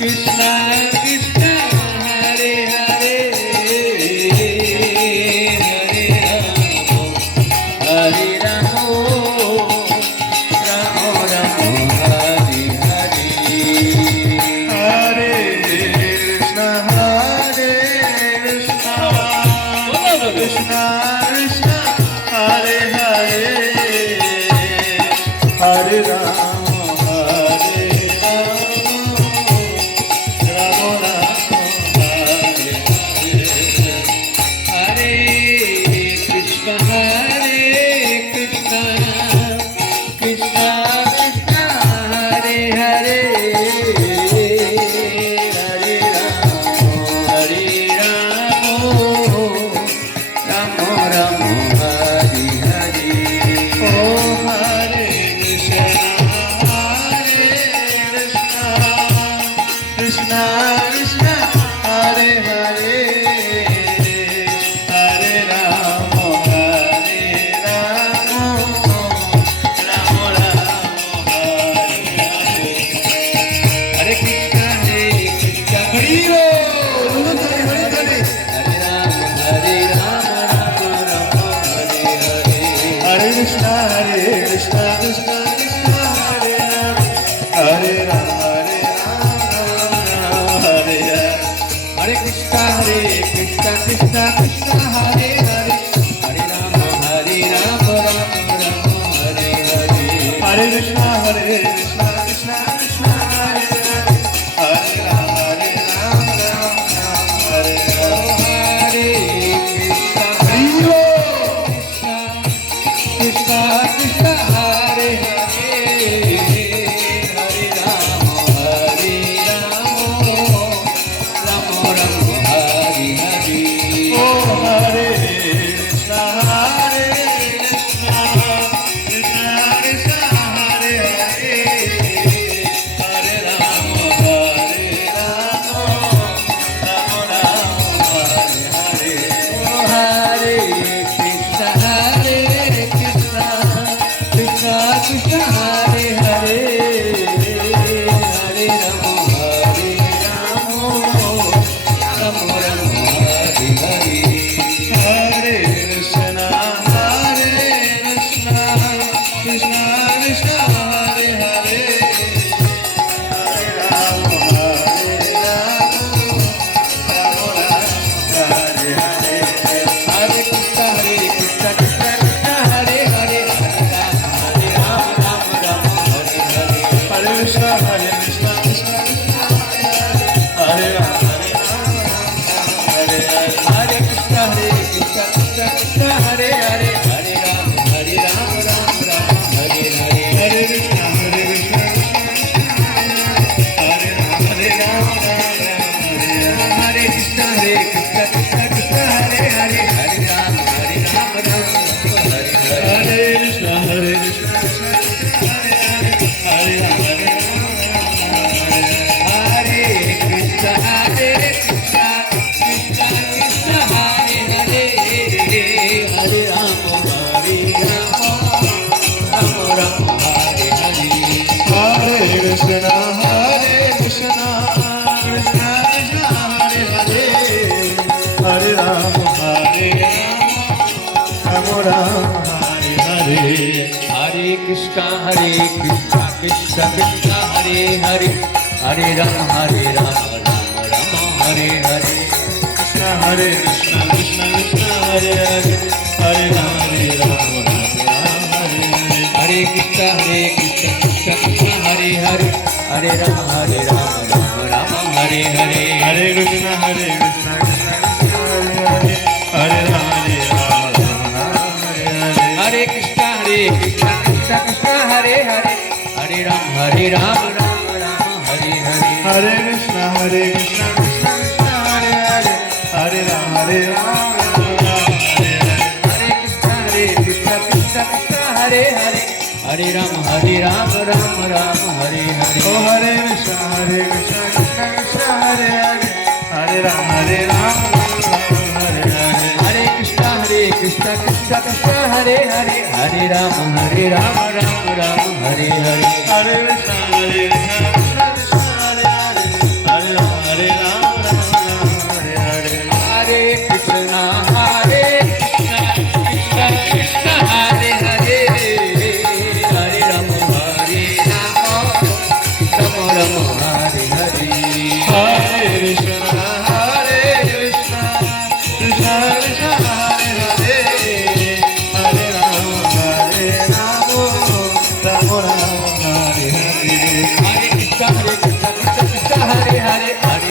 Krishna Krishna Krishna Hare Hare Hare Rama Hare Rama Rama Rama Hare Hare Krishna Hare Krishna Krishna Krishna Hare Hare Hare Rama Hare Rama Rama Hare Hare Hare Krishna Krishna Krishna Hare Hare Hare Rama Hare Rama Rama Rama Hare Hare Hare Krishna Krishna Hare Hare Hare Rama Hare Rama Rama Hare Hare Hare Krishna Krishna Krishna Hare Hare Hare Ram Ram Ram Hare Hare Hare Krishna Krishna Krishna Hare Hare Hare Ram Ram Ram Hare Hare Hare Krishna Krishna Krishna Hare Hare Hare Ram Ram Ram Hare Hare Oh Hare Krishna Krishna Krishna Hare Hare Hare Ram Ram Hare Hare Hare Krishna Krishna Krishna Hare Hare Hare Ram Ram Ram Hare Hare Hare Krishna Krishna